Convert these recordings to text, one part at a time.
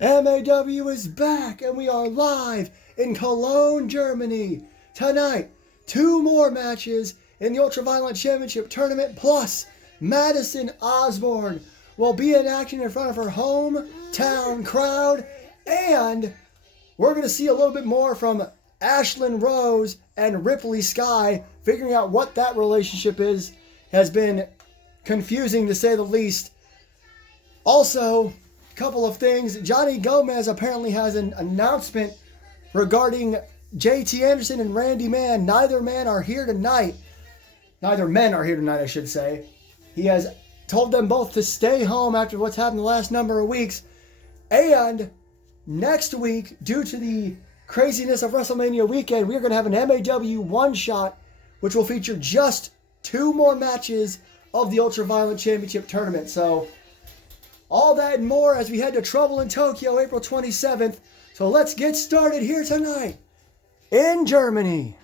MAW is back, and we are live in Cologne, Germany. Tonight, 2 more matches in the Ultraviolent Championship Tournament, plus Madison Osbourne will be in action in front of her hometown crowd, and we're going to see a little bit more from Ashlyn Rose and Ripley Sky. Figuring out what that relationship is has been confusing, to say the least. Also, couple of things. Johnny Gomez apparently has an announcement regarding JT Anderson and Randy Mann. Neither men are here tonight, I should say. He has told them both to stay home after what's happened the last number of weeks. And next week, due to the craziness of WrestleMania weekend, we're going to have an MAW one-shot, which will feature just 2 more matches of the Ultraviolent Championship Tournament. So, all that and more as we head to Trouble in Tokyo, April 27th. So let's get started here tonight in Germany.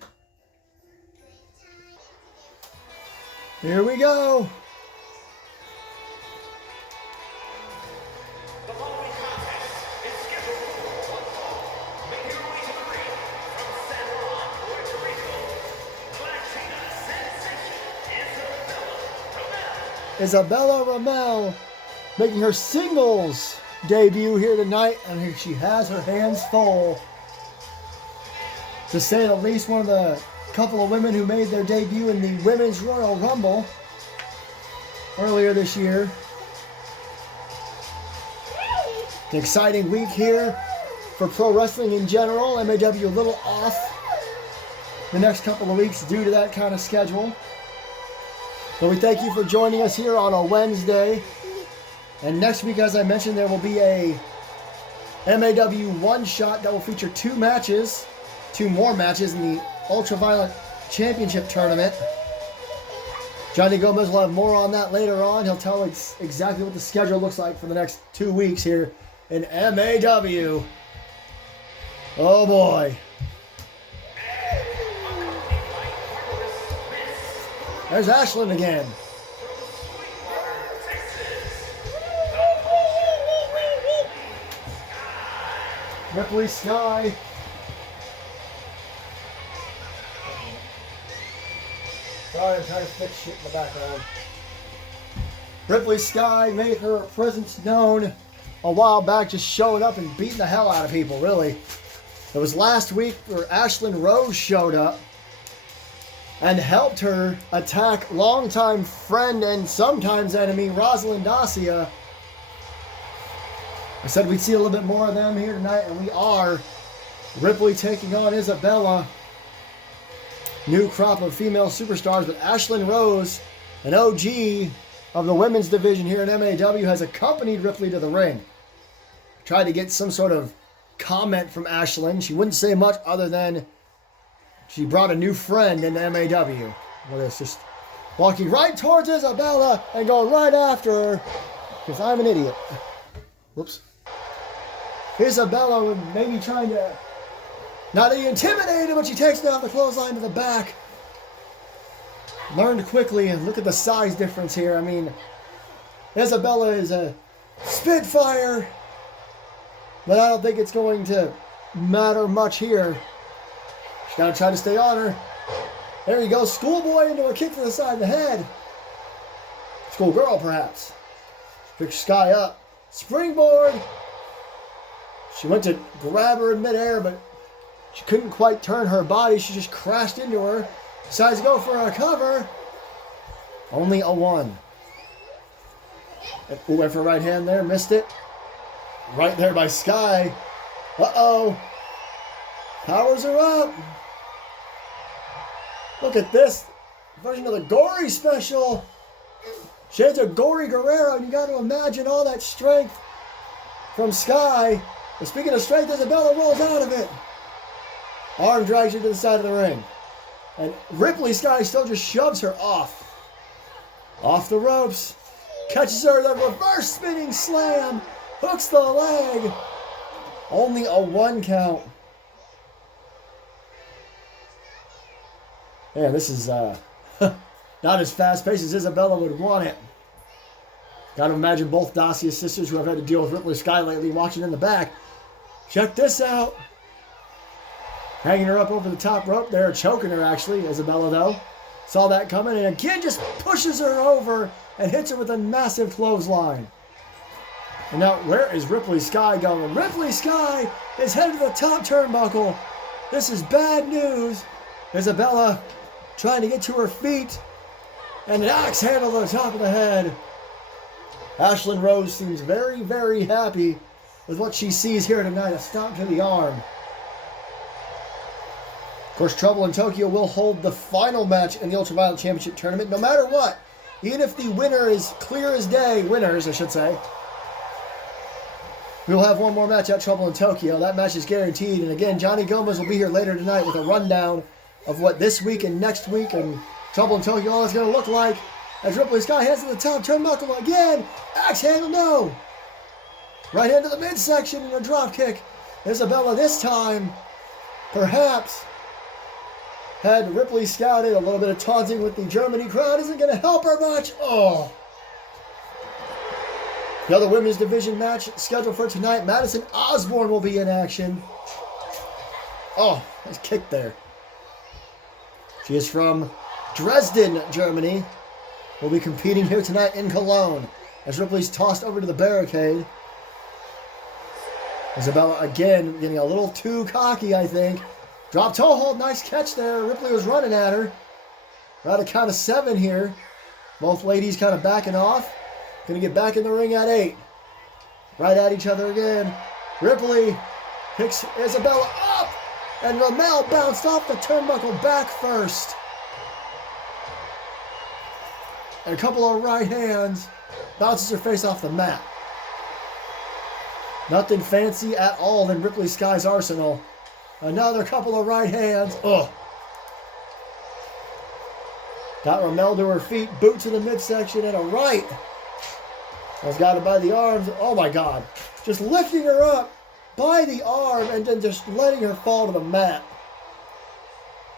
Here we go. The following contest is scheduled for one fall. Making her way to the ring from San Juan, Puerto Rico, Latina sensation, Isabella Ramel making her singles debut here tonight, and she has her hands full. To say the least, one of the couple of women who made their debut in the Women's Royal Rumble earlier this year. An exciting week here for pro wrestling in general. MAW a little off the next couple of weeks due to that kind of schedule. So we thank you for joining us here on a Wednesday. And next week, as I mentioned, there will be a MAW one-shot that will feature 2 matches, 2 more matches in the Ultraviolent Championship Tournament. Johnny Gomez will have more on that later on. He'll tell us exactly what the schedule looks like for the next 2 weeks here in MAW. Oh boy. There's Ashlyn again. Ripley Sky. Sorry, I'm trying to fix shit in the background. Ripley Sky made her presence known a while back, just showing up and beating the hell out of people, really. It was last week where Ashlyn Rose showed up and helped her attack longtime friend and sometimes enemy Rosalind Dacia. I said we'd see a little bit more of them here tonight, and we are. Ripley taking on Isabella. New crop of female superstars, but Ashlyn Rose, an OG of the women's division here in MAW, has accompanied Ripley to the ring. Tried to get some sort of comment from Ashlyn. She wouldn't say much other than she brought a new friend into MAW. Well, it's just walking right towards Isabella and going right after her, because I'm an idiot. Whoops. Isabella maybe trying to not be intimidated, but she takes down the clothesline to the back. Learned quickly, and look at the size difference here. I mean, Isabella is a Spitfire, but I don't think it's going to matter much here. She's got to try to stay on her. There you go, schoolboy into a kick to the side of the head. Schoolgirl, perhaps. Picks Sky up. Springboard. She went to grab her in midair, but she couldn't quite turn her body. She just crashed into her. Decides to go for a cover. Only a 1. Ooh, went for a right hand there. Missed it. Right there by Sky. Uh-oh. Powers her up. Look at this version of the Gory special. Shades of Gory Guerrero. You got to imagine all that strength from Sky. But speaking of strength, Isabella rolls out of it. Arm drags her to the side of the ring. And Ripley Sky still just shoves her off. Off the ropes. Catches her, the reverse spinning slam. Hooks the leg. Only a 1 count. Man, this is not as fast paced as Isabella would want it. Got to imagine both Dacia's sisters who have had to deal with Ripley Sky lately watching in the back. Check this out. Hanging her up over the top rope there, choking her actually, Isabella though. Saw that coming and again just pushes her over and hits her with a massive clothesline. And now where is Ripley Sky going? Ripley Sky is headed to the top turnbuckle. This is bad news. Isabella trying to get to her feet. And an axe handle to the top of the head. Ashlyn Rose seems very, very happy with what she sees here tonight. A stomp to the arm. Of course, Trouble in Tokyo will hold the final match in the Ultraviolet Championship Tournament, no matter what. Even if the winner is clear as day, winners, I should say. We will have one more match at Trouble in Tokyo. That match is guaranteed. And again, Johnny Gomez will be here later tonight with a rundown of what this week and next week and Trouble in Tokyo all is going to look like. As Ripley Sky heads to the top turnbuckle again. Axe handle, no. Right hand to the midsection and a drop kick. Isabella this time, perhaps, had Ripley scouted. A little bit of taunting with the Germany crowd isn't going to help her much. Oh. The other women's division match scheduled for tonight. Madison Osbourne will be in action. Oh, nice kick there. She is from Dresden, Germany. Will be competing here tonight in Cologne. As Ripley's tossed over to the barricade. Isabella again getting a little too cocky, I think. Drop toe hold, nice catch there. Ripley was running at her. We're at a count of 7 here. Both ladies kind of backing off. Gonna get back in the ring at 8. Right at each other again. Ripley picks Isabella up. And Ramel bounced off the turnbuckle back first. And a couple of right hands. Bounces her face off the mat. Nothing fancy at all in Ripley Sky's arsenal. Another couple of right hands. Ugh. Got Ramel to her feet. Boot to the midsection and a right. Has got her by the arms. Oh my God. Just lifting her up by the arm and then just letting her fall to the mat.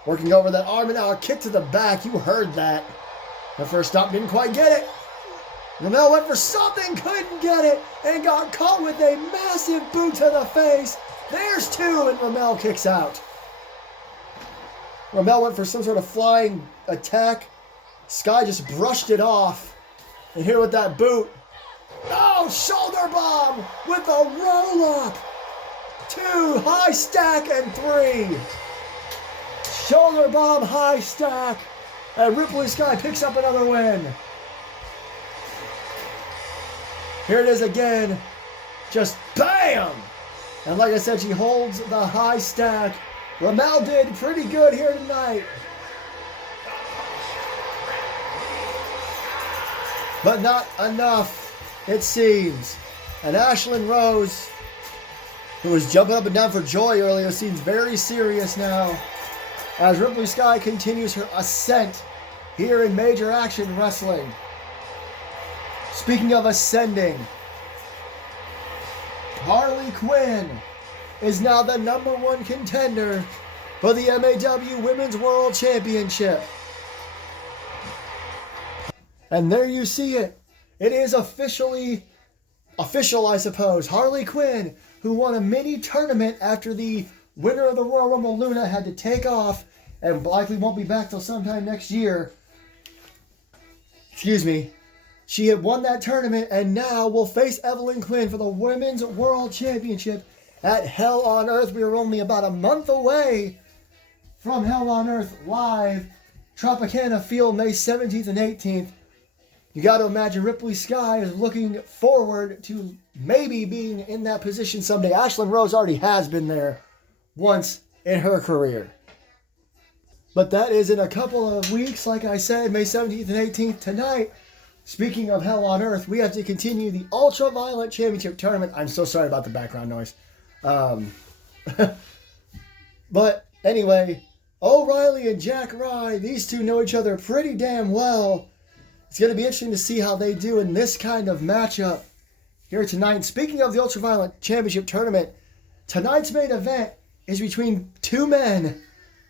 Working over that arm and now a kick to the back. You heard that. The first stop didn't quite get it. Ramel went for something, couldn't get it, and got caught with a massive boot to the face. There's 2, and Ramel kicks out. Ramel went for some sort of flying attack. Sky just brushed it off. And here with that boot. Oh, shoulder bomb with a roll-up. 2, high stack, and 3. Shoulder bomb, high stack. And Ripley Sky picks up another win. Here it is again. Just BAM! And like I said, she holds the high stack. Ramel did pretty good here tonight. But not enough, it seems. And Ashlyn Rose, who was jumping up and down for joy earlier, seems very serious now. As Ripley Sky continues her ascent here in Major Action Wrestling. Speaking of ascending, Harley Quinn is now the #1 contender for the MAW Women's World Championship. And there you see it. It is official, I suppose. Harley Quinn, who won a mini tournament after the winner of the Royal Rumble, Luna, had to take off and likely won't be back till sometime next year. Excuse me. She had won that tournament and now will face Evelyn Quinn for the Women's World Championship at Hell on Earth. We are only about a month away from Hell on Earth live. Tropicana Field, May 17th and 18th. You got to imagine Ripley Sky is looking forward to maybe being in that position someday. Ashlyn Rose already has been there once in her career. But that is in a couple of weeks, like I said, May 17th and 18th tonight. Speaking of Hell on Earth, we have to continue the Ultraviolet Championship Tournament. I'm so sorry about the background noise. But anyway, O'Reilly and Jack Rye, these two know each other pretty damn well. It's going to be interesting to see how they do in this kind of matchup here tonight. Speaking of the Ultraviolet Championship Tournament, tonight's main event is between 2 men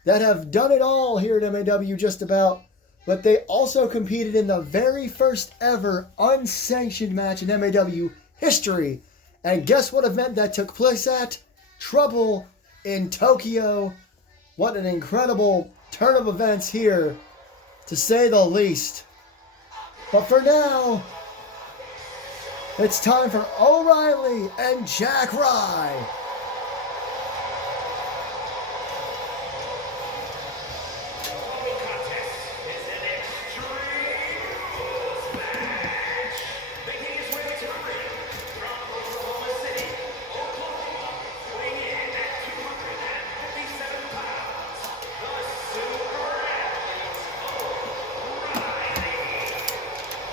that have done it all here at MAW just about. but they also competed in the very first ever unsanctioned match in MAW history. And guess what event that took place at? Trouble in Tokyo. What an incredible turn of events here, to say the least. But for now, it's time for O'Reilly and Jack Rye.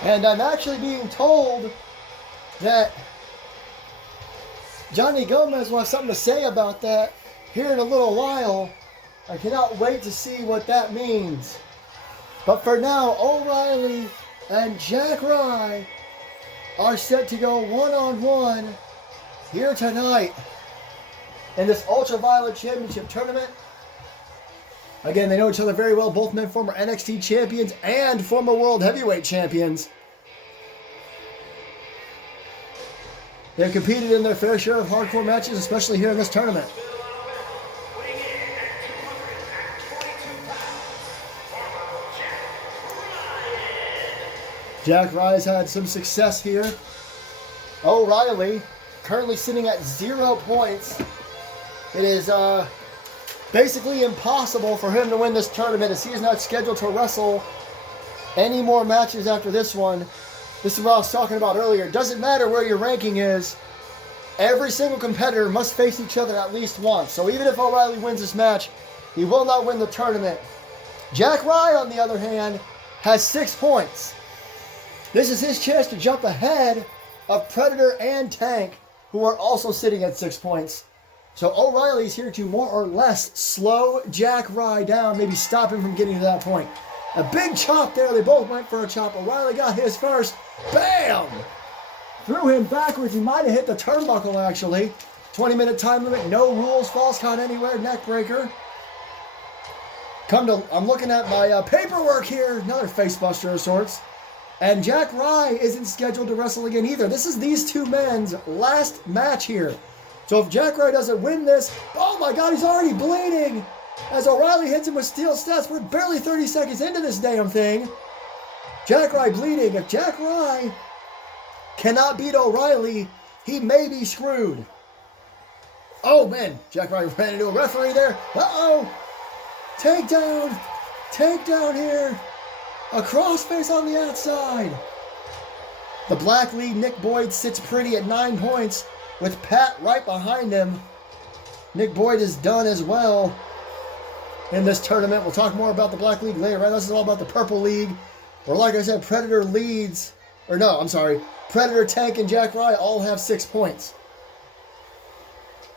And I'm actually being told that Johnny Gomez will have something to say about that here in a little while. I cannot wait to see what that means. But for now, O'Reilly and Jack Rye are set to go one-on-one here tonight in this Ultraviolet Championship tournament. Again, they know each other very well. Both men former NXT champions and former World Heavyweight champions. They've competed in their fair share of hardcore matches, especially here in this tournament. Jack Rye's had some success here. O'Reilly currently sitting at 0 points. It is basically impossible for him to win this tournament, as he is not scheduled to wrestle any more matches after this one. This is what I was talking about earlier. It doesn't matter where your ranking is. Every single competitor must face each other at least once. So even if O'Reilly wins this match, he will not win the tournament. Jack Rye, on the other hand, has 6 points. This is his chance to jump ahead of Predator and Tank, who are also sitting at 6 points. So O'Reilly's here to more or less slow Jack Rye down, maybe stop him from getting to that point. A big chop there. They both went for a chop. O'Reilly got his first. Bam! Threw him backwards. He might have hit the turnbuckle, actually. 20-minute time limit. No rules. False count anywhere. Neck breaker. I'm looking at my paperwork here. Another face buster of sorts. And Jack Rye isn't scheduled to wrestle again either. This is these two men's last match here. So if Jack Rye doesn't win this, oh my God, he's already bleeding. As O'Reilly hits him with steel steps, we're barely 30 seconds into this damn thing. Jack Rye bleeding. If Jack Rye cannot beat O'Reilly, he may be screwed. Oh man, Jack Rye ran into a referee there. Uh-oh. Takedown. Takedown here. A crossface on the outside. The black lead, Nick Boyd, sits pretty at 9 points with Pat right behind him. Nick Boyd is done as well in this tournament. We'll talk more about the Black League later, right? This is all about the Purple League. Or like I said, Predator leads. Or no, I'm sorry. Predator, Tank, and Jack Rye all have 6 points.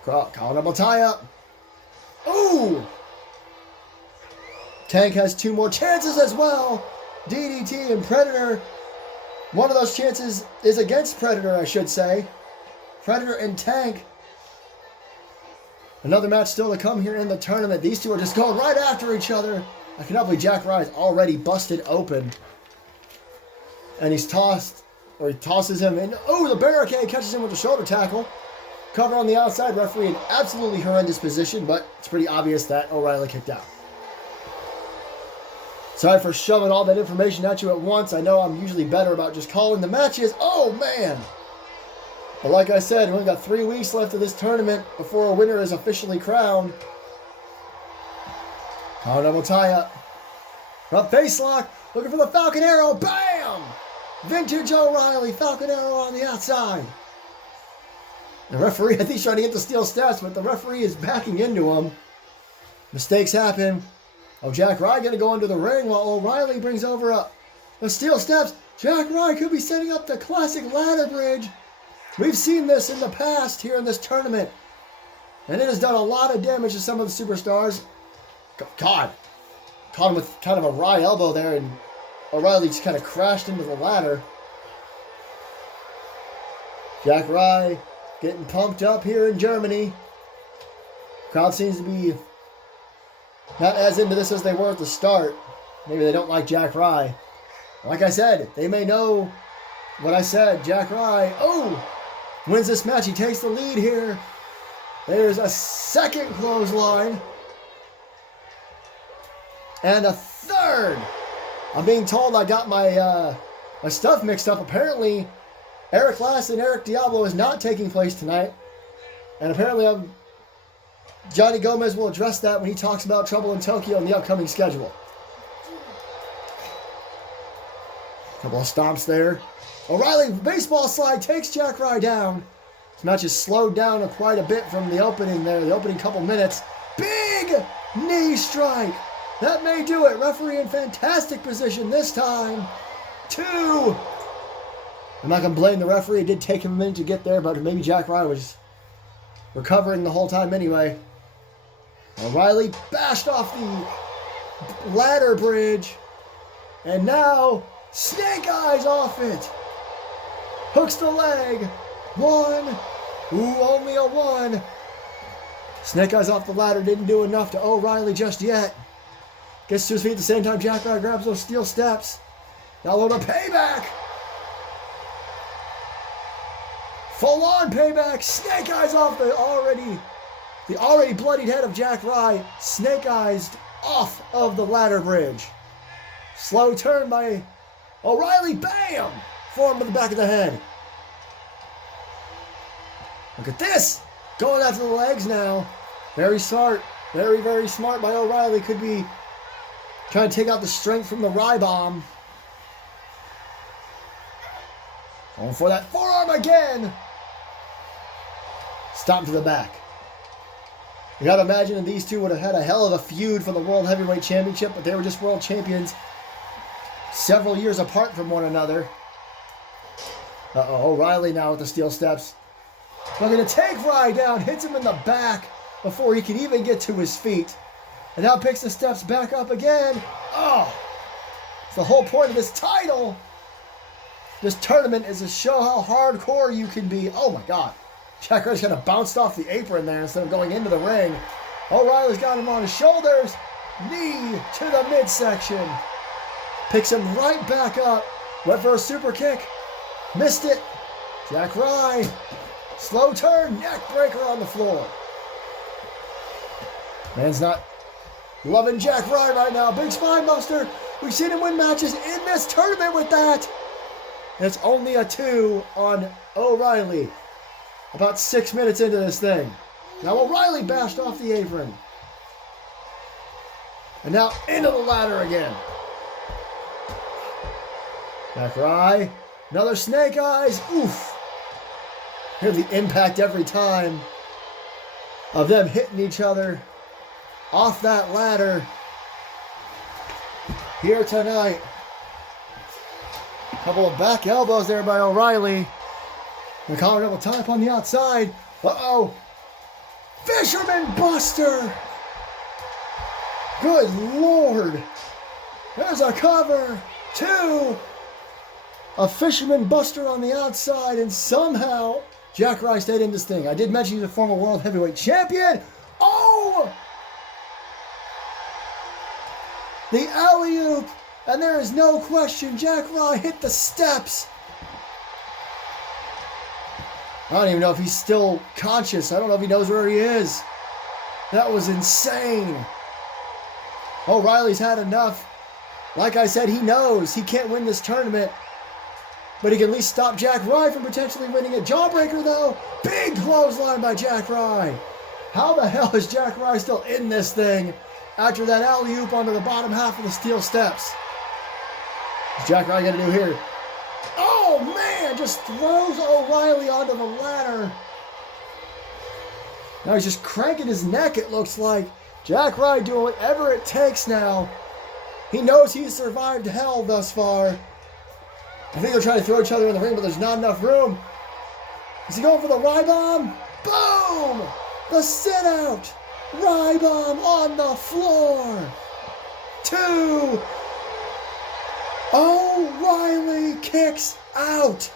Call double tie up. Ooh! Tank has 2 more chances as well. DDT and Predator. One of those chances is against Predator, I should say. Predator and Tank. Another match still to come here in the tournament. These two are just going right after each other. I cannot believe Jack Rye is already busted open. And he tosses him in. Oh, the barricade catches him with the shoulder tackle. Cover on the outside. Referee in absolutely horrendous position, but it's pretty obvious that O'Reilly kicked out. Sorry for shoving all that information at you at once. I know I'm usually better about just calling the matches. Oh, man. But like I said, we only got 3 weeks left of this tournament before a winner is officially crowned. Collar double tie up. Up face lock. Looking for the Falcon Arrow. Bam! Vintage O'Reilly. Falcon Arrow on the outside. The referee, I think he's trying to get the steel steps, but the referee is backing into him. Mistakes happen. Oh, Jack Rye going to go into the ring while O'Reilly brings over the steel steps. Jack Rye could be setting up the classic ladder bridge. We've seen this in the past here in this tournament. And it has done a lot of damage to some of the superstars. God. Caught him with kind of a Rye elbow there, and O'Reilly just kind of crashed into the ladder. Jack Rye getting pumped up here in Germany. Crowd seems to be not as into this as they were at the start. Maybe they don't like Jack Rye. Like I said, they may know what I said. Jack Rye, wins this match. He takes the lead here. There's a second clothesline. And a third. I'm being told I got my stuff mixed up. Apparently, Eric Last and Eric Diablo is not taking place tonight. And apparently, Johnny Gomez will address that when he talks about Trouble in Tokyo in the upcoming schedule. Couple of stomps there. O'Reilly, baseball slide, takes Jack Rye down. This match is slowed down quite a bit from the opening there, the opening couple minutes. Big knee strike. That may do it. Referee in fantastic position this time. 2. I'm not going to blame the referee. It did take him a minute to get there, but maybe Jack Rye was recovering the whole time anyway. O'Reilly bashed off the ladder bridge. And now, Snake Eyes off it. Hooks the leg. 1. Only a 1. Snake Eyes off the ladder didn't do enough to O'Reilly just yet. Gets to his feet at the same time. Jack Rye grabs those steel steps. Now on a payback. Full on payback. Snake Eyes off the already bloodied head of Jack Rye. Snake Eyes off of the ladder bridge. Slow turn by O'Reilly. Bam! Forearm to the back of the head. Look at this. Going after the legs now. Very smart. Very, very smart by O'Reilly. Could be trying to take out the strength from the Rye bomb. Going for that forearm again. Stomp to the back. You gotta imagine that these two would have had a hell of a feud for the World Heavyweight Championship, but they were just world champions several years apart from one another. O'Reilly now with the steel steps. They're going to take Rye down, hits him in the back before he can even get to his feet. And now picks the steps back up again. It's the whole point of this title. This tournament is to show how hardcore you can be. Oh my God. Jack Rye's kind of bounced off the apron there instead of going into the ring. O'Reilly's got him on his shoulders. Knee to the midsection. Picks him right back up. Went for a super kick. Missed it. Jack Rye. Slow turn. Neck breaker on the floor. Man's not loving Jack Rye right now. Big spine buster. We've seen him win matches in this tournament with that. And it's only a 2 on O'Reilly. About 6 minutes into this thing. Now O'Reilly bashed off the apron. And now into the ladder again. Jack Rye. Another Snake Eyes. Oof. Hear the impact every time of them hitting each other off that ladder here tonight. Couple of back elbows there by O'Reilly. The collar double top on the outside. Fisherman Buster. Good Lord. There's a cover. 2. A Fisherman Buster on the outside, and somehow Jack Rye stayed in this thing. I did mention he's a former World Heavyweight Champion. The alley-oop, and there is no question Jack Rye hit the steps. I don't even know if he's still conscious. I don't know if he knows where he is. That was insane. O'Reilly's had enough. Like I said, he knows he can't win this tournament, but he can at least stop Jack Rye from potentially winning it. Jawbreaker, though. Big clothesline by Jack Rye. How the hell is Jack Rye still in this thing after that alley-oop onto the bottom half of the steel steps? What's Jack Rye going to do here? Oh, man! Just throws O'Reilly onto the ladder. Now he's just cranking his neck, it looks like. Jack Rye doing whatever it takes now. He knows he's survived hell thus far. I think they're trying to throw each other in the ring, but there's not enough room. Is he going for the Rye bomb? Boom! The sit out. Rye bomb on the floor. 2. O'Reilly kicks out.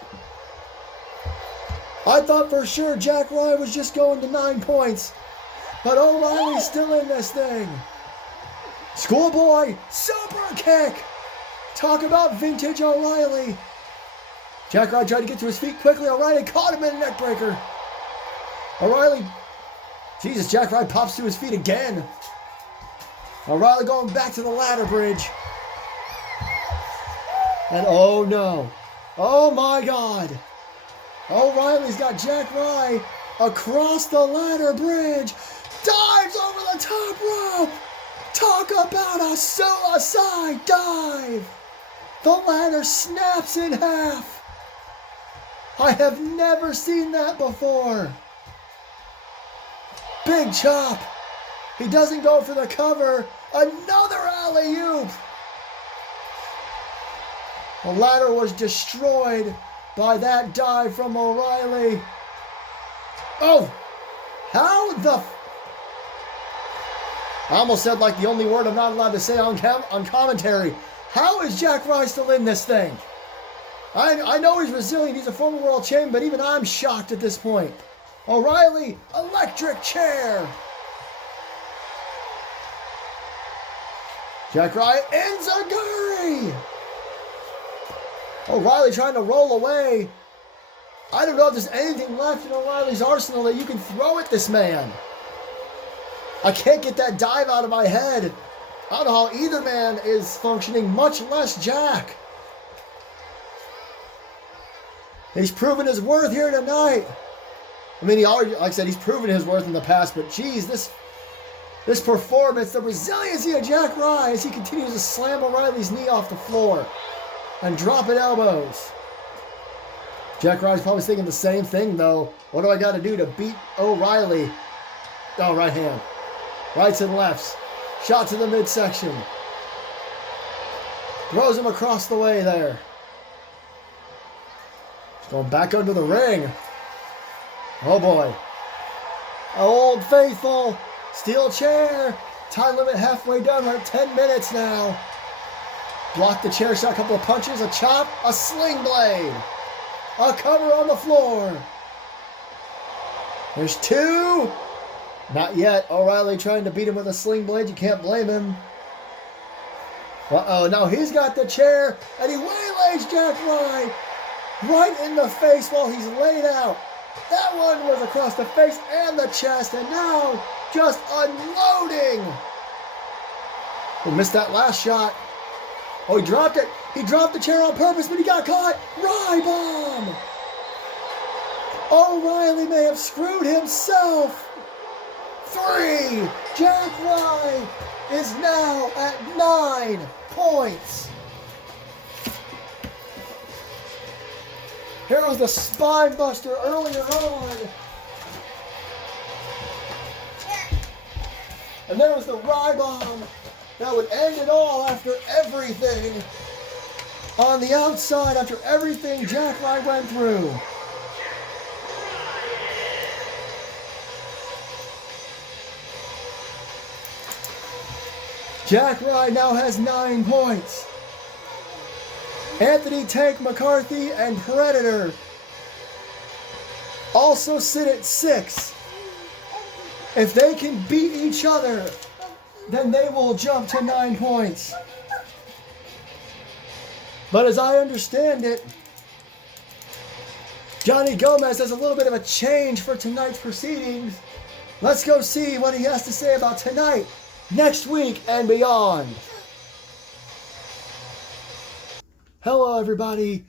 I thought for sure Jack Rye was just going to 9 points, but O'Reilly's still in this thing. Schoolboy super kick. Talk about vintage O'Reilly. Jack Ryan tried to get to his feet quickly. O'Reilly caught him in a neck breaker. O'Reilly, Jesus, Jack Ryan pops to his feet again. O'Reilly going back to the ladder bridge. And oh no. Oh my God. O'Reilly's got Jack Ryan across the ladder bridge. Dives over the top rope. Talk about a suicide dive. The ladder snaps in half. I have never seen that before. Big chop. He doesn't go for the cover. Another alley-oop. The ladder was destroyed by that dive from O'Reilly. Oh, how the... I almost said like the only word I'm not allowed to say on commentary. How is Jack Ryan still in this thing? I know he's resilient. He's a former world champion, but even I'm shocked at this point. O'Reilly, electric chair. Jack Ryan, enziguri. O'Reilly trying to roll away. I don't know if there's anything left in O'Reilly's arsenal that you can throw at this man. I can't get that dive out of my head. I don't know how either man is functioning, much less Jack. He's proven his worth here tonight. I mean, like I said, he's proven his worth in the past, but geez, this performance, the resiliency of Jack Ryan as he continues to slam O'Reilly's knee off the floor and dropping elbows. Jack Ryan's probably thinking the same thing, though. What do I got to do to beat O'Reilly? Oh, right hand. Rights and lefts. Shot to the midsection. Throws him across the way there. He's going back under the ring. Oh boy. Old Faithful. Steel chair. Time limit halfway done. We're at 10 minutes now. Blocked the chair shot. A couple of punches. A chop. A sling blade. A cover on the floor. There's two. Not yet. O'Reilly trying to beat him with a sling blade. You can't blame him. Uh-oh. Now he's got the chair. And he waylays Jack Ryan right in the face while he's laid out. That one was across the face and the chest. And now just unloading. We missed that last shot. Oh, he dropped it. He dropped the chair on purpose, but he got caught. Rye bomb. O'Reilly may have screwed himself. 3. Jack Ryan is now at 9 points. Here was the spine buster earlier on. And there was the rye bomb that would end it all after everything. On the outside, after everything Jack Ryan went through. Jack Ryan now has 9 points. Anthony Tank McCarthy and Predator also sit at 6. If they can beat each other, then they will jump to 9 points. But as I understand it, Johnny Gomez has a little bit of a change for tonight's proceedings. Let's go see what he has to say about tonight, next week, and beyond. Hello everybody,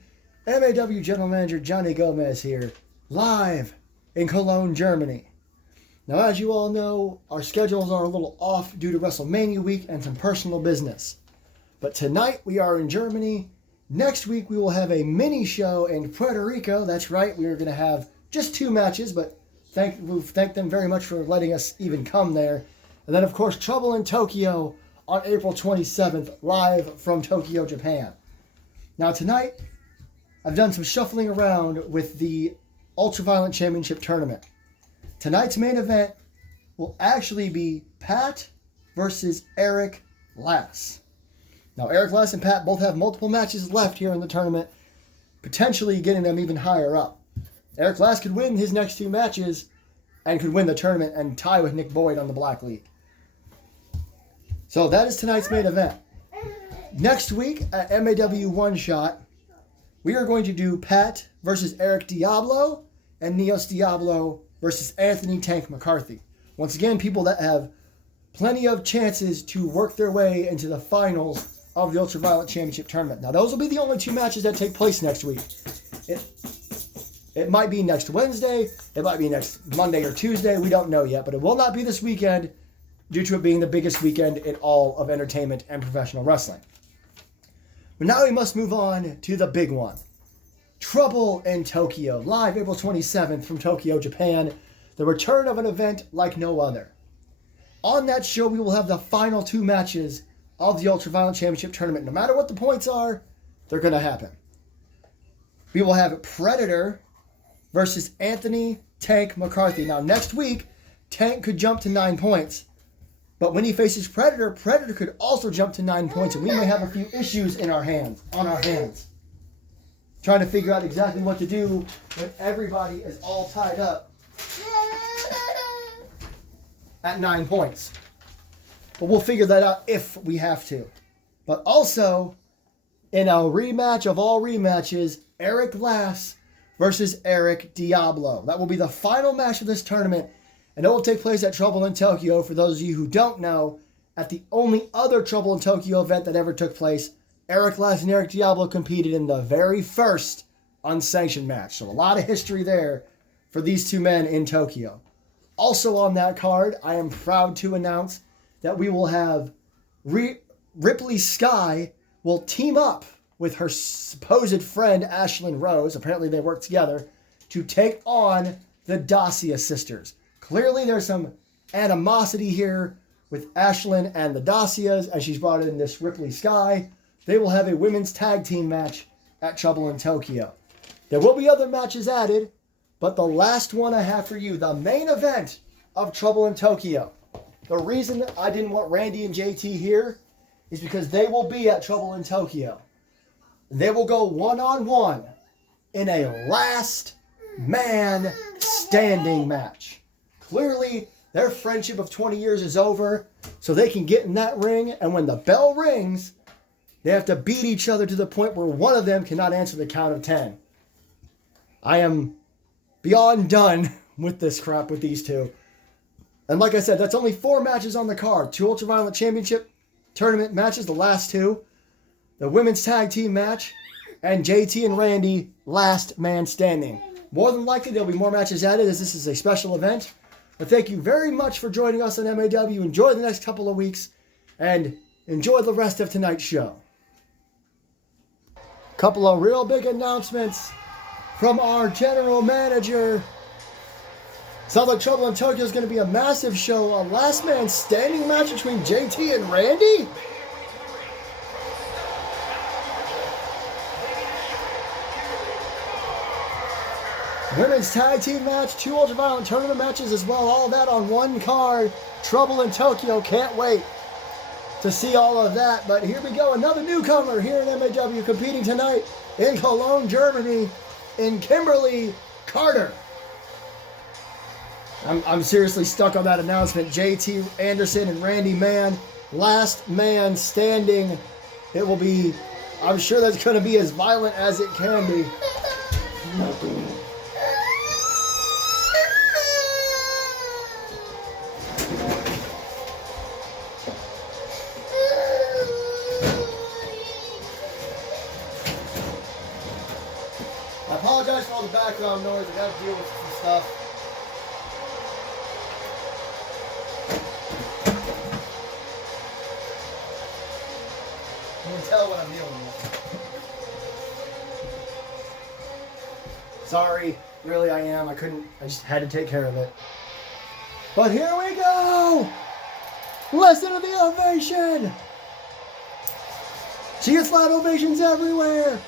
MAW General Manager Johnny Gomez here, live in Cologne, Germany. Now as you all know, our schedules are a little off due to WrestleMania week and some personal business. But tonight we are in Germany. Next week we will have a mini show in Puerto Rico. That's right, we are going to have just 2 matches, but we thank them very much for letting us even come there. And then of course Trouble in Tokyo on April 27th, live from Tokyo, Japan. Now tonight, I've done some shuffling around with the Ultraviolent Championship Tournament. Tonight's main event will actually be Pat versus Eric Lass. Now Eric Lass and Pat both have multiple matches left here in the tournament, potentially getting them even higher up. Eric Lass could win his next 2 matches and could win the tournament and tie with Nick Boyd on the Black League. So that is tonight's main event. Next week at MAW One Shot, we are going to do Pat versus Eric Diablo and Neos Diablo versus Anthony Tank McCarthy. Once again, people that have plenty of chances to work their way into the finals of the Ultraviolet Championship Tournament. Now, those will be the only two matches that take place next week. It might be next Wednesday, it might be next Monday or Tuesday, we don't know yet, but it will not be this weekend due to it being the biggest weekend in all of entertainment and professional wrestling. But now we must move on to the big one. Trouble in Tokyo, live April 27th from Tokyo, Japan. The return of an event like no other. On that show, we will have the final two matches of the Ultraviolet Championship Tournament. No matter what the points are, they're going to happen. We will have Predator versus Anthony Tank McCarthy. Now, next week, Tank could jump to 9 points. But when he faces Predator, Predator could also jump to 9 points, and we may have a few issues on our hands. Trying to figure out exactly what to do when everybody is all tied up at 9 points. But we'll figure that out if we have to. But also, in a rematch of all rematches, Eric Glass versus Eric Diablo. That will be the final match of this tournament, and it will take place at Trouble in Tokyo. For those of you who don't know, at the only other Trouble in Tokyo event that ever took place, Eric Glass and Eric Diablo competed in the very first unsanctioned match. So a lot of history there for these two men in Tokyo. Also on that card, I am proud to announce that we will have Ripley Sky will team up with her supposed friend Ashlyn Rose. Apparently they work together to take on the Dacia sisters. Clearly there's some animosity here with Ashlyn and the Dacias, as she's brought in this Ripley Sky. They will have a women's tag team match at Trouble in Tokyo. There will be other matches added, but the last one I have for you, the main event of Trouble in Tokyo. The reason I didn't want Randy and JT here is because they will be at Trouble in Tokyo. They will go one-on-one in a last man standing match. Clearly, their friendship of 20 years is over, so they can get in that ring, and when the bell rings, they have to beat each other to the point where one of them cannot answer the count of 10. I am beyond done with this crap with these two. And like I said, that's only 4 matches on the card. 2 Ultraviolet Championship Tournament matches, the last 2. The women's tag team match, and JT and Randy, last man standing. More than likely, there'll be more matches added as this is a special event. But thank you very much for joining us on MAW. Enjoy the next couple of weeks, and enjoy the rest of tonight's show. Couple of real big announcements from our general manager. Sounds like Trouble in Tokyo is going to be a massive show. A last man standing match between JT and Randy? Women's tag team match, 2 Ultraviolet tournament matches as well. All that on one card. Trouble in Tokyo. Can't wait to see all of that. But here we go. Another newcomer here in MAW competing tonight in Cologne, Germany, in Kimberly Carter. I'm seriously stuck on that announcement. JT Anderson and Randy Mann, last man standing. It will be, I'm sure that's going to be as violent as it can be. I apologize for all the background noise. I got to deal with some stuff. You can tell what I'm dealing with. Sorry, really I am. I just had to take care of it. But here we go! Listen to the ovation! She gets loud ovations everywhere,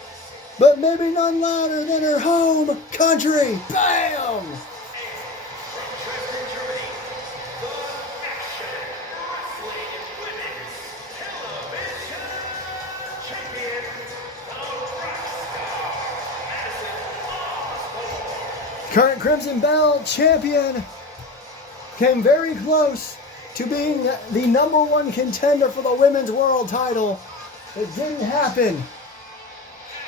but maybe none louder than her home country. Bam! Current Crimson Belt champion came very close to being the #1 contender for the women's world title. It didn't happen.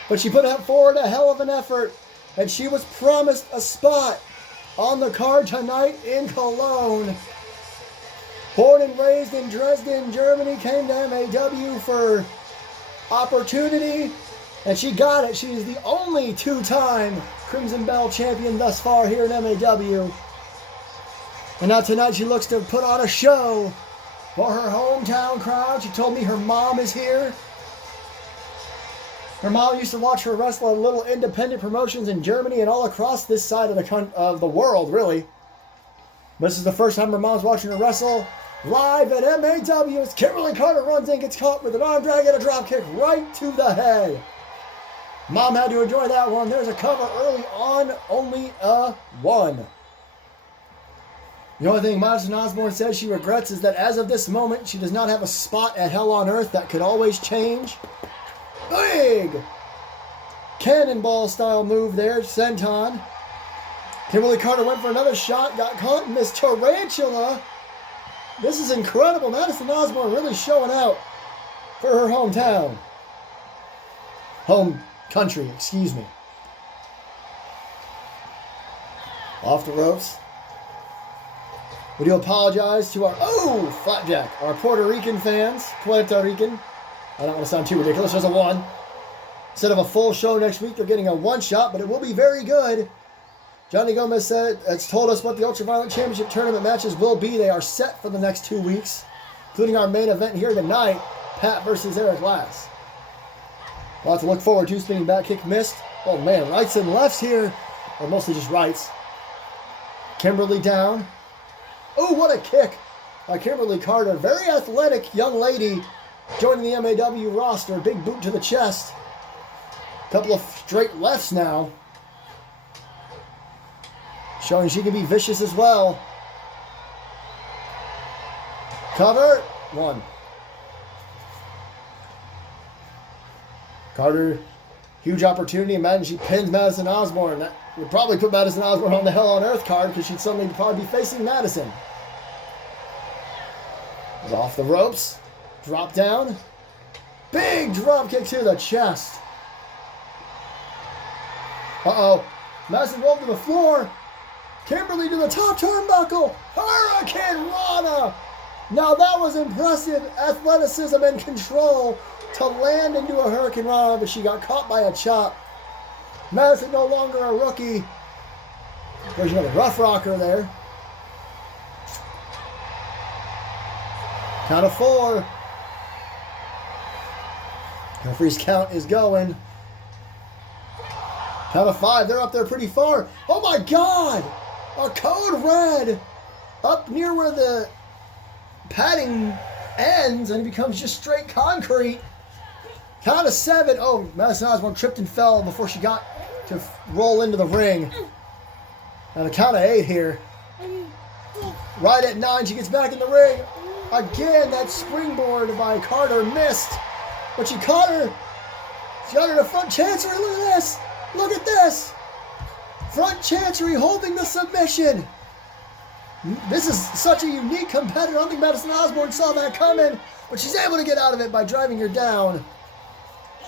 But she put forward a hell of an effort, and she was promised a spot on the card tonight in Cologne. Born and raised in Dresden, Germany, came to MAW for opportunity, and she got it. She is the only 2-time Crimson Bell champion thus far here in MAW. And now tonight she looks to put on a show for her hometown crowd. She told me her mom is here. Her mom used to watch her wrestle at little independent promotions in Germany and all across this side of the world, really. This is the first time her mom's watching her wrestle live at MAW as Kimberly Carter runs in, gets caught with an arm drag and a drop kick right to the head. Mom had to enjoy that one. There's a cover early on, only a 1. The only thing Madison Osbourne says she regrets is that as of this moment, she does not have a spot at Hell on Earth. That could always change. Big cannonball style move there, senton. Kimberly Carter went for another shot, got caught in this tarantula. This is incredible. Madison Osbourne really showing out for her hometown. Home country, excuse me. Off the ropes. We do apologize to our, flapjack, our Puerto Rican fans. Puerto Rican. I don't want to sound too ridiculous. There's a 1. Instead of a full show next week, they're getting a 1 shot, but it will be very good. Johnny Gomez has told us what the Ultraviolent Championship Tournament matches will be. They are set for the next 2 weeks, including our main event here tonight, Pat versus Eric Glass. A lot to look forward to. Spinning back kick missed. Oh man, rights and lefts here, or mostly just rights. Kimberly down. Oh, what a kick by Kimberly Carter. Very athletic young lady joining the MAW roster. Big boot to the chest. Couple of straight lefts now. Showing she can be vicious as well. Cover. 1. Carter, huge opportunity. Imagine she pins Madison Osbourne. That would probably put Madison Osbourne on the Hell on Earth card because she'd suddenly probably be facing Madison. Off the ropes. Drop down. Big drop kick to the chest. Uh-oh. Madison rolled to the floor. Kimberly to the top turnbuckle. Hurricane Rana. Now that was impressive athleticism and control to land into a Hurricane Rana, but she got caught by a chop. Madison no longer a rookie. There's another rough rocker there. Count of 4. Referee's count is going. Count of 5. They're up there pretty far. Oh my God! A code red up near where the padding ends and it becomes just straight concrete. Count of 7. Oh, Madison Osbourne tripped and fell before she got to roll into the ring. And a count of 8 here. Right at 9, she gets back in the ring. Again, that springboard by Carter missed. But she caught her. She got her to front chancery. Look at this. Look at this. Front chancery holding the submission. This is such a unique competitor. I don't think Madison Osbourne saw that coming, but she's able to get out of it by driving her down.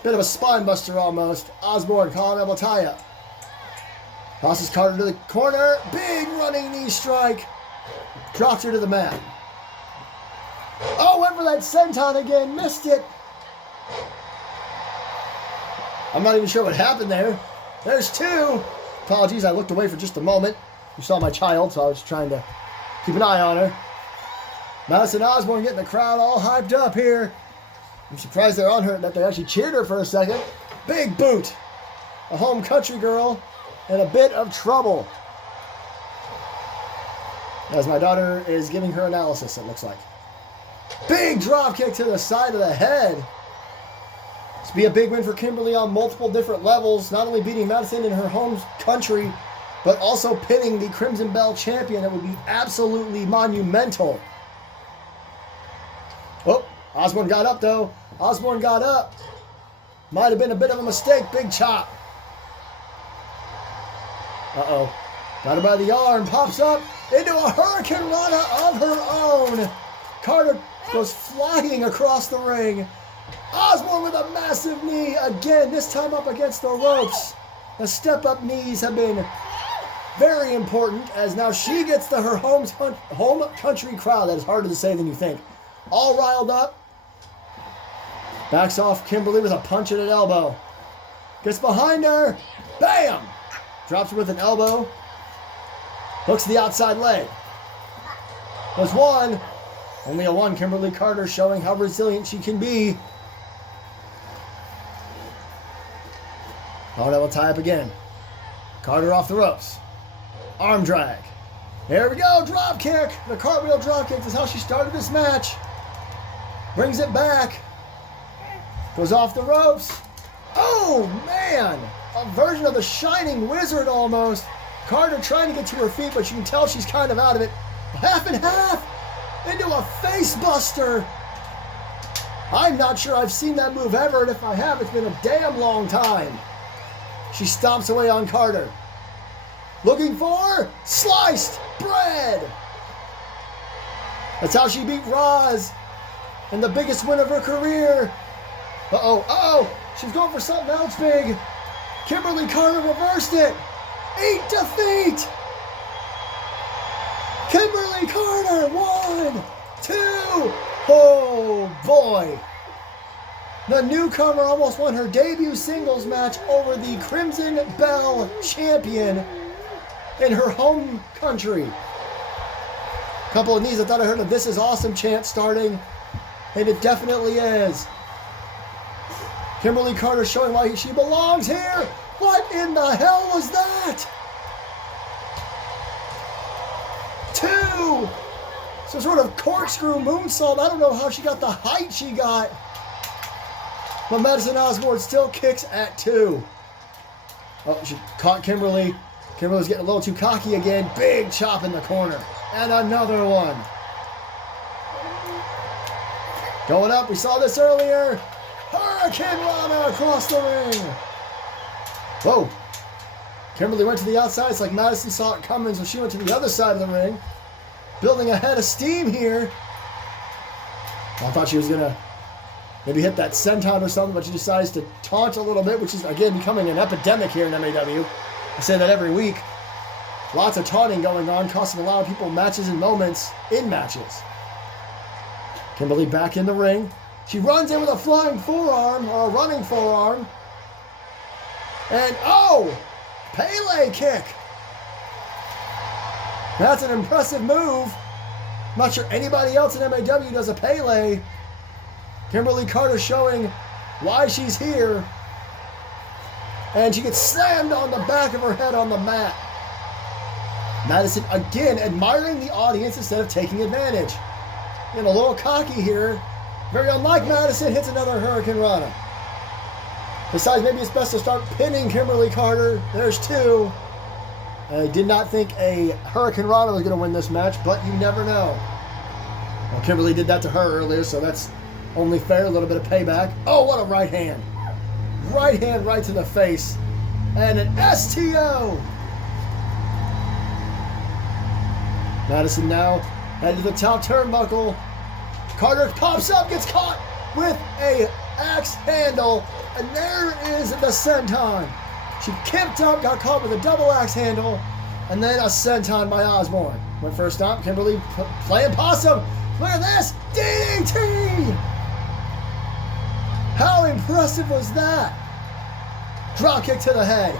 Bit of a spine buster almost. Osbourne calling elbow tie up. Tosses Carter to the corner. Big running knee strike. Drops her to the mat. Oh, went for that senton again. Missed it. I'm not even sure what happened there. There's 2. Apologies, I looked away for just a moment. You saw my child, so I was trying to keep an eye on her. Madison Osbourne getting the crowd all hyped up here. I'm surprised they're on her, that they actually cheered her for a second. Big boot. A home country girl in a bit of trouble. As my daughter is giving her analysis, it looks like. Big drop kick to the side of the head. This will be a big win for Kimberly on multiple different levels. Not only beating Madison in her home country, but also pinning the Crimson Bell champion. That would be absolutely monumental. Oh, Osbourne got up though. Osbourne got up. Might have been a bit of a mistake. Big chop. Uh-oh. Got her by the arm. Pops up into a Hurricane Rana of her own. Carter goes flying across the ring. Osbourne with a massive knee again, this time up against the ropes. The step-up knees have been very important as now she gets to her home country crowd. That is harder to say than you think. All riled up. Backs off Kimberly with a punch and an elbow. Gets behind her. Bam! Drops her with an elbow. Hooks the outside leg. There's one. Only a one. Kimberly Carter showing how resilient she can be. Oh, that will tie up again. Carter off the ropes. Arm drag. There we go. Drop kick. The cartwheel drop kick is how she started this match. Brings it back. Goes off the ropes. Oh, man. A version of the Shining Wizard almost. Carter trying to get to her feet, but you can tell she's kind of out of it. Half and half into a face buster. I'm not sure I've seen that move ever, and if I have, it's been a damn long time. She stomps away on Carter. Looking for sliced bread. That's how she beat Roz in the biggest win of her career. Uh-oh. She's going for something else big. Kimberly Carter reversed it. 8 defeat. Kimberly Carter, 1, 2. Oh, boy. The newcomer almost won her debut singles match over the Crimson Bell champion in her home country. Couple of knees. I thought I heard a "This is awesome" chant starting, and it definitely is. Kimberly Carter showing why she belongs here. What in the hell was that? 2. Some sort of corkscrew moonsault. I don't know how she got the height she got. But Madison Osbourne still kicks at 2. Oh, she caught Kimberly. Kimberly's getting a little too cocky again. Big chop in the corner. And another one. Going up. We saw this earlier. Hurricane Rana across the ring. Whoa. Kimberly went to the outside. It's like Madison saw it coming, so she went to the other side of the ring. Building a head of steam here. I thought she was going to maybe hit that senton or something, but she decides to taunt a little bit, which is, again, becoming an epidemic here in MAW. I say that every week. Lots of taunting going on, costing a lot of people matches and moments in matches. Kimberly back in the ring. She runs in with a flying forearm, or a running forearm. And, oh! Pele kick! That's an impressive move. I'm not sure anybody else in MAW does a Pele. Kimberly Carter showing why she's here. And she gets slammed on the back of her head on the mat. Madison again admiring the audience instead of taking advantage. Getting a little cocky here. Very unlike Madison, hits another Hurricane Rana. Besides, maybe it's best to start pinning Kimberly Carter. There's 2. I did not think a Hurricane Rana was going to win this match, but you never know. Well, Kimberly did that to her earlier, so that's only fair. A little bit of payback. Oh, what a right hand. Right hand right to the face. And an STO. Madison now headed to the top turnbuckle. Carter pops up, gets caught with a axe handle. And there is the senton. She kicked up, got caught with a double axe handle. And then a senton by Osbourne. Went for a stomp. Kimberly playing possum. Look at this. DDT. How impressive was that? Drop kick to the head.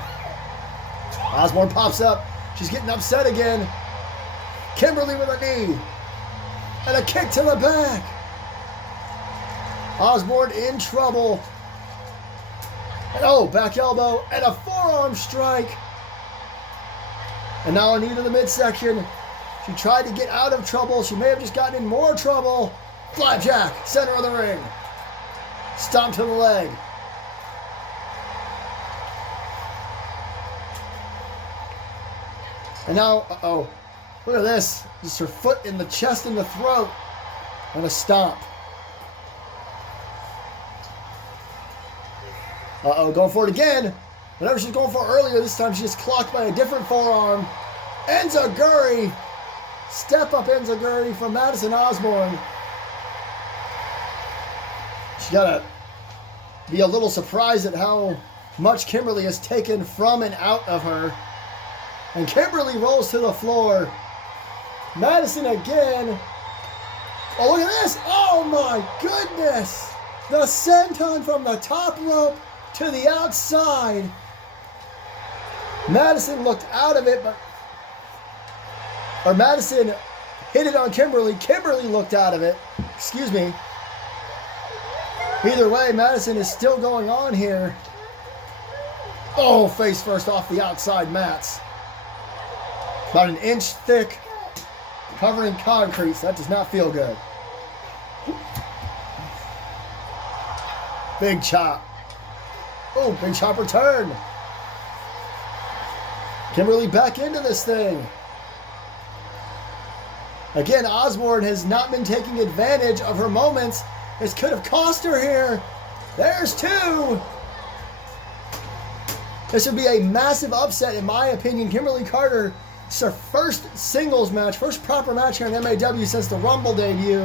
Osbourne pops up. She's getting upset again. Kimberly with a knee. And a kick to the back. Osbourne in trouble. And oh, back elbow and a forearm strike. And now a knee to the midsection. She tried to get out of trouble. She may have just gotten in more trouble. Flapjack, center of the ring. Stomp to the leg. And now, uh-oh. Look at this. Just her foot in the chest and the throat. And a stomp. Uh-oh, going for it again. Whatever she's going for earlier, this time she gets clocked by a different forearm. Enziguri. Step up Enziguri from Madison Osbourne. She's got to be a little surprised at how much Kimberly has taken from and out of her. And Kimberly rolls to the floor. Madison again. Oh, look at this. Oh, my goodness. The senton from the top rope to the outside. Madison looked out of it, or Madison hit it on Kimberly. Kimberly looked out of it. Excuse me. Either way, Madison is still going on here. Oh, face first off the outside mats. About an inch thick, covering concrete, so that does not feel good. Big chop. Oh, big chop return. Kimberly back into this thing. Again, Osbourne has not been taking advantage of her moments. This could have cost her here. There's two. This would be a massive upset, in my opinion. Kimberly Carter, it's her first singles match, first proper match here in MAW since the Rumble debut.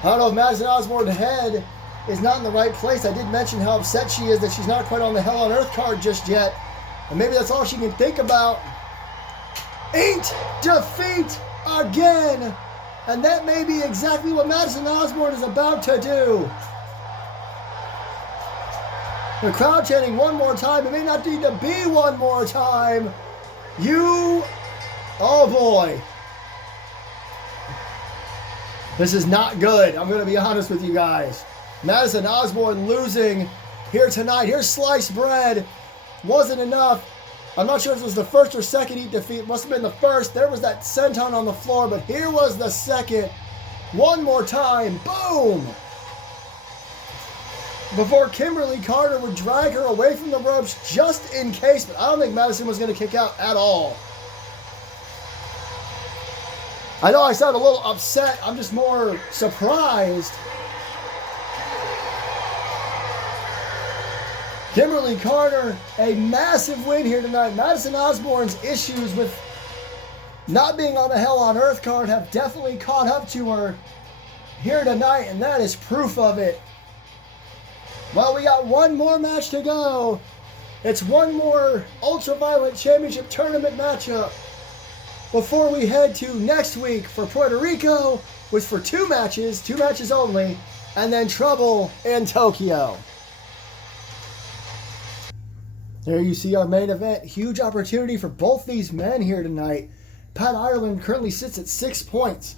I don't know if Madison Osbourne's head is not in the right place. I did mention how upset she is that she's not quite on the Hell on Earth card just yet. And maybe that's all she can think about. 8 defeat again. And that may be exactly what Madison Osbourne is about to do. The crowd chanting one more time. It may not need to be one more time. Oh boy. This is not good. I'm going to be honest with you guys. Madison Osbourne losing here tonight. Here's sliced bread. Wasn't enough. I'm not sure if it was the first or second heat defeat. Must have been the first. There was that senton on the floor, but here was the second. One more time. Boom. Before Kimberly Carter would drag her away from the ropes just in case, but I don't think Madison was going to kick out at all. I know I sound a little upset. I'm just more surprised. Kimberly Carter, a massive win here tonight. Madison Osbourne's issues with not being on the Hell on Earth card have definitely caught up to her here tonight, and that is proof of it. Well, we got one more match to go. It's one more Ultraviolet Championship Tournament matchup before we head to next week for Puerto Rico, which for two matches only, and then Trouble in Tokyo. There you see our main event. Huge opportunity for both these men here tonight. Pat Ireland currently sits at 6 points.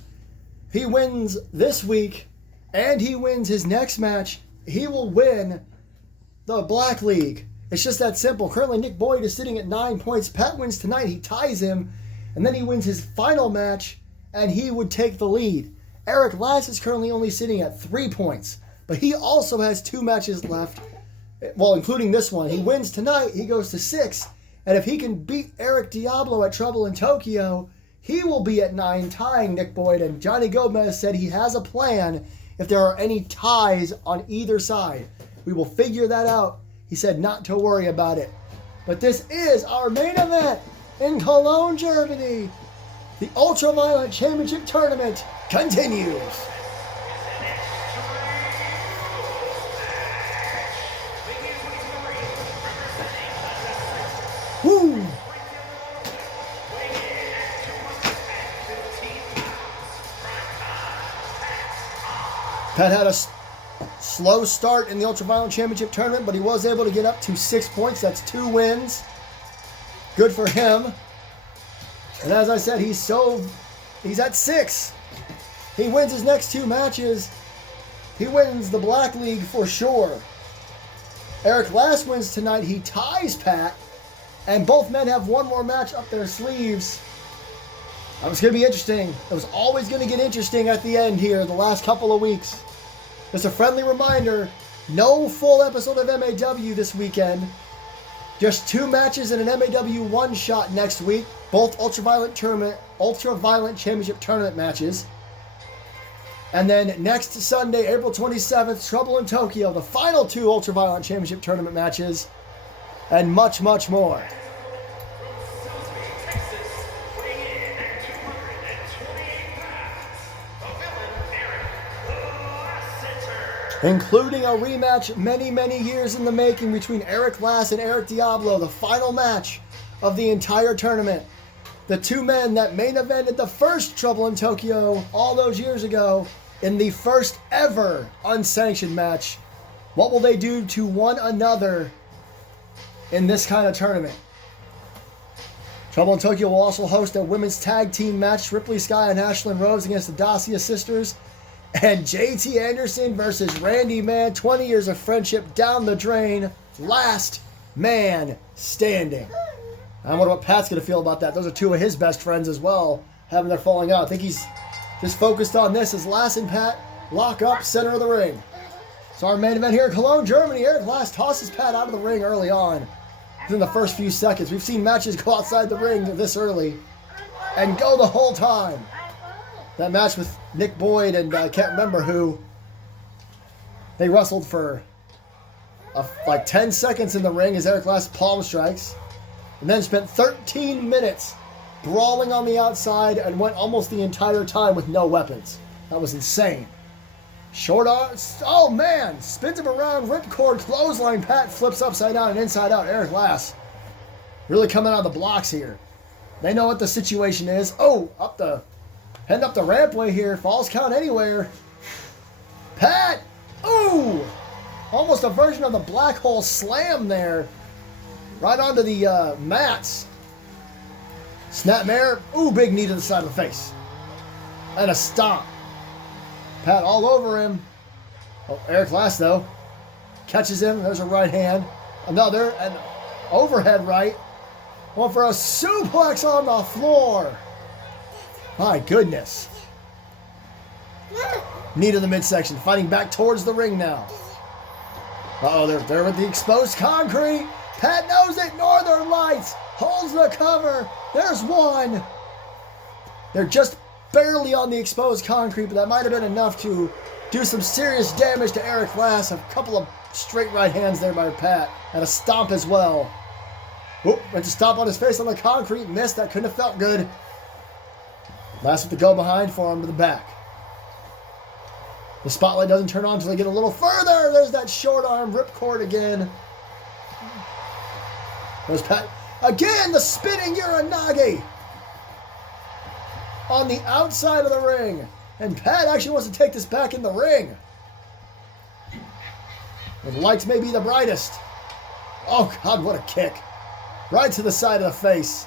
If he wins this week and he wins his next match, he will win the Black League. It's just that simple. Currently, Nick Boyd is sitting at 9 points. Pat wins tonight. He ties him. And then he wins his final match, and he would take the lead. Eric Lass is currently only sitting at 3 points. But he also has 2 matches left. Well, including this one. He wins tonight. He goes to 6. And if he can beat Eric Diablo at Trouble in Tokyo, he will be at 9, tying Nick Boyd. And Johnny Gomez said he has a plan if there are any ties on either side. We will figure that out. He said not to worry about it. But this is our main event in Cologne, Germany. The Ultraviolet Championship Tournament continues. Woo! Pat had a slow start in the Ultraviolet Championship Tournament, but he was able to get up to 6 points. That's 2 wins. Good for him. And as I said, he's at 6. He wins his next 2 matches. He wins the Black League for sure. Eric Lass wins tonight. He ties Pat. And both men have one more match up their sleeves. It's going to be interesting. It was always going to get interesting at the end here, the last couple of weeks. Just a friendly reminder, no full episode of MAW this weekend. Just 2 matches and an MAW one-shot next week. Both Ultraviolet Championship Tournament matches. And then next Sunday, April 27th, Trouble in Tokyo, the final 2 Ultraviolet Championship Tournament matches. And much, much more. including a rematch many, many years in the making between Eric Glass and Eric Diablo, the final match of the entire tournament. The two men that main evented the first Trouble in Tokyo all those years ago in the first ever unsanctioned match. What will they do to one another in this kind of tournament? Trouble in Tokyo will also host a women's tag team match, Ripley Sky and Ashlyn Rose against the Dacia sisters, and JT Anderson versus Randy Man. 20 years of friendship down the drain. Last man standing. I wonder what Pat's going to feel about that. Those are two of his best friends as well, having their falling out. I think he's just focused on this as Lass and Pat lock up center of the ring. So our main event here in Cologne, Germany. Eric Glass tosses Pat out of the ring early on. Within the first few seconds. We've seen matches go outside the ring this early and go the whole time. That match with Nick Boyd and I can't remember who. They wrestled for like 10 seconds in the ring as Eric Glass palm strikes. And then spent 13 minutes brawling on the outside and went almost the entire time with no weapons. That was insane. Short arm, oh man, spins him around, ripcord, clothesline, Pat flips upside down and inside out. Eric Glass really coming out of the blocks here. They know what the situation is. Oh, heading up the rampway here, falls count anywhere. Pat, ooh, almost a version of the black hole slam there. Right onto the mats. Snapmare. Ooh, big knee to the side of the face. And a stomp. Pat all over him. Oh, Eric Glass, though. Catches him. There's a right hand. Another. An overhead right. Going for a suplex on the floor. My goodness. Knee to the midsection. Fighting back towards the ring now. Uh-oh, they're with the exposed concrete. Pat knows it. Northern Lights holds the cover. There's one. They're just barely on the exposed concrete, but that might have been enough to do some serious damage to Eric Glass. A couple of straight right hands there by Pat, and a stomp as well. Oop, went to stomp on his face on the concrete. Missed. That couldn't have felt good. Glass with the go behind for him to the back. The spotlight doesn't turn on until they get a little further. There's that short arm ripcord again. There's Pat. Again, the spinning Uranage on the outside of the ring. And Pat actually wants to take this back in the ring. The lights may be the brightest. Oh, God, what a kick. Right to the side of the face.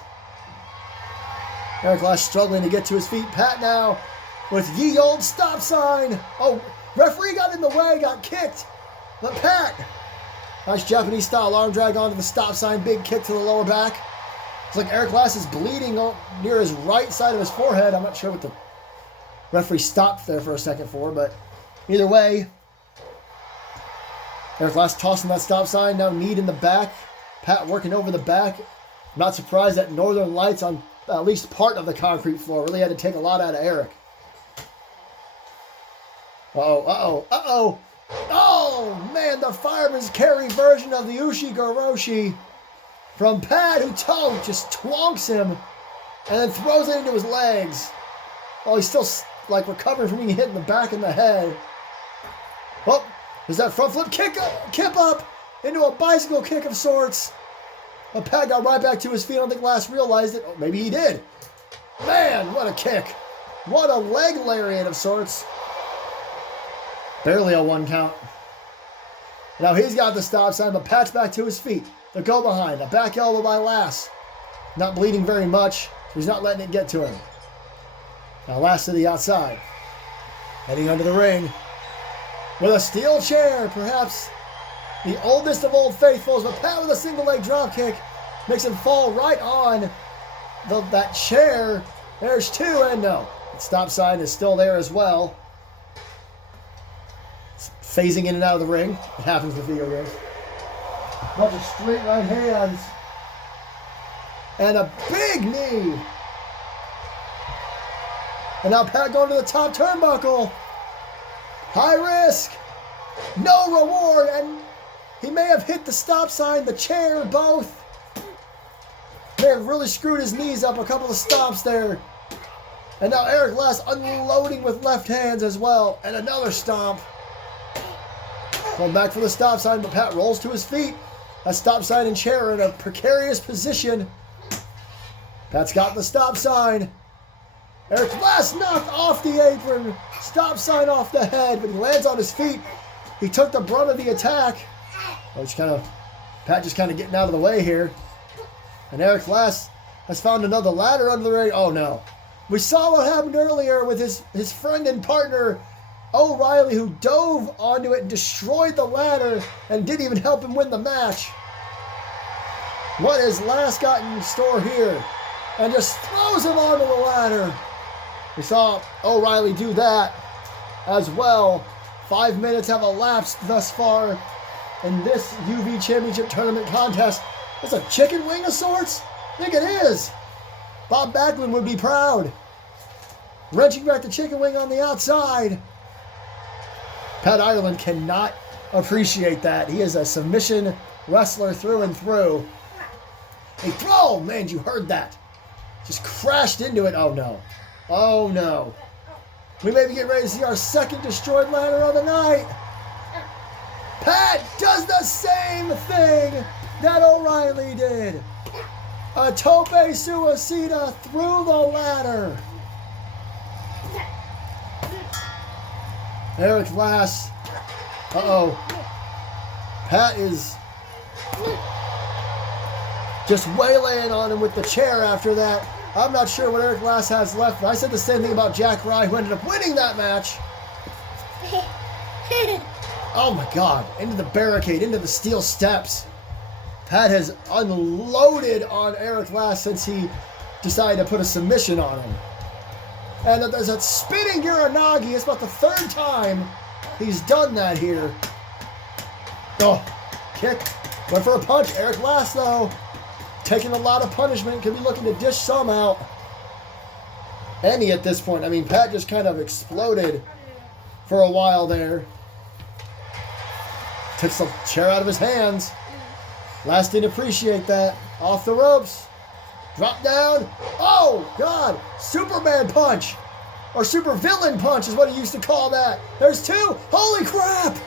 Eric Glass struggling to get to his feet. Pat now with ye old stop sign. Oh, referee got in the way, got kicked. But Pat, nice Japanese style arm drag onto the stop sign. Big kick to the lower back. It's like Eric Glass is bleeding near his right side of his forehead. I'm not sure what the referee stopped there for a second for, but either way, Eric Glass tossing that stop sign. Now knee in the back. Pat working over the back. I'm not surprised that Northern Lights on at least part of the concrete floor really had to take a lot out of Eric. Uh-oh, uh-oh, uh-oh. Oh, man, the fireman's carry version of the Ushigoroshi from Pat, who just twonks him and then throws it into his legs. Oh, he's still like recovering from being hit in the back and the head. Oh, there's that front flip kip up into a bicycle kick of sorts. But Pat got right back to his feet. I don't think Glass realized it. Oh, maybe he did. Man, what a kick. What a leg lariat of sorts. Barely a one count. Now he's got the stop sign, but Pat's back to his feet. The go behind, a back elbow by Lass. Not bleeding very much, so he's not letting it get to him. Now Lass to the outside. Heading under the ring with a steel chair, perhaps the oldest of Old Faithfuls, but Pat with a single leg drop kick makes him fall right on that chair. There's two, and no. The stop sign is still there as well. It's phasing in and out of the ring. It happens with video games. Bunch of straight right hands. And a big knee. And now Pat going to the top turnbuckle. High risk. No reward. And he may have hit the stop sign, the chair, both. May have really screwed his knees up. A couple of stomps there. And now Eric Glass unloading with left hands as well. And another stomp. Going back for the stop sign, but Pat rolls to his feet. That stop sign and chair are in a precarious position. Pat's got the stop sign. Eric Glass knocked off the apron. Stop sign off the head, but he lands on his feet. He took the brunt of the attack. Pat just kind of getting out of the way here. And Eric Glass has found another ladder under the ring. Oh no. We saw what happened earlier with his friend and partner, O'Reilly, who dove onto it and destroyed the ladder and didn't even help him win the match. What has Glass got in store here? And just throws him onto the ladder. We saw O'Reilly do that as well. 5 minutes have elapsed thus far in this UV Championship Tournament contest. It's a chicken wing of sorts? I think it is. Bob Backlund would be proud. Wrenching back the chicken wing on the outside. Pat Ireland cannot appreciate that. He is a submission wrestler through and through. Hey, throw! Man, you heard that. Just crashed into it. Oh no. Oh no. We may be getting ready to see our second destroyed ladder of the night. Pat does the same thing that O'Reilly did. A tope suicida through the ladder. Eric Glass. Uh-oh. Pat is just waylaying on him with the chair after that. I'm not sure what Eric Glass has left, but I said the same thing about Jack Rye, who ended up winning that match. Oh my God. Into the barricade, into the steel steps. Pat has unloaded on Eric Glass since he decided to put a submission on him. And there's a spinning Uranagi. It's about the third time he's done that here. Oh, kick. Went for a punch. Eric Glass, though, taking a lot of punishment. Could be looking to dish some out. Any at this point. I mean, Pat just kind of exploded for a while there. Took the chair out of his hands. Glass didn't appreciate that. Off the ropes. Drop down. Oh, God. Superman punch. Or super villain punch is what he used to call that. There's two. Holy crap.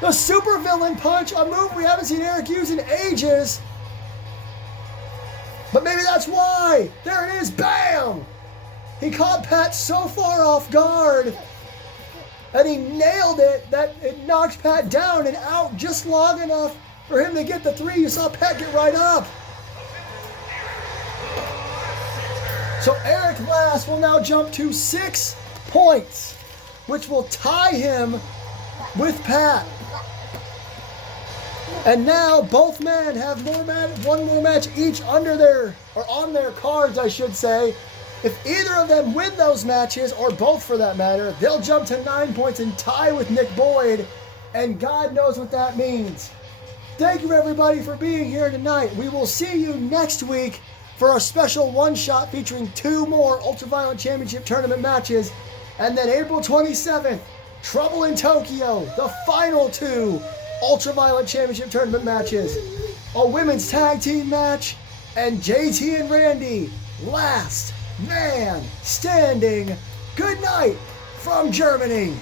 The super villain punch, a move we haven't seen Eric use in ages. But maybe that's why. There it is. Bam. He caught Pat so far off guard. And he nailed it that it knocked Pat down and out just long enough for him to get the three. You saw Pat get right up. So Eric Glass will now jump to 6 points, which will tie him with Pat. And now both men have one more match each on their cards, I should say. If either of them win those matches, or both for that matter, they'll jump to 9 points and tie with Nick Boyd. And God knows what that means. Thank you, everybody, for being here tonight. We will see you next week for a special one-shot featuring 2 more Ultraviolent Championship Tournament matches. And then April 27th, Trouble in Tokyo, the final 2 Ultraviolent Championship Tournament matches. A women's tag team match, and JT and Randy, last man standing. Good night from Germany.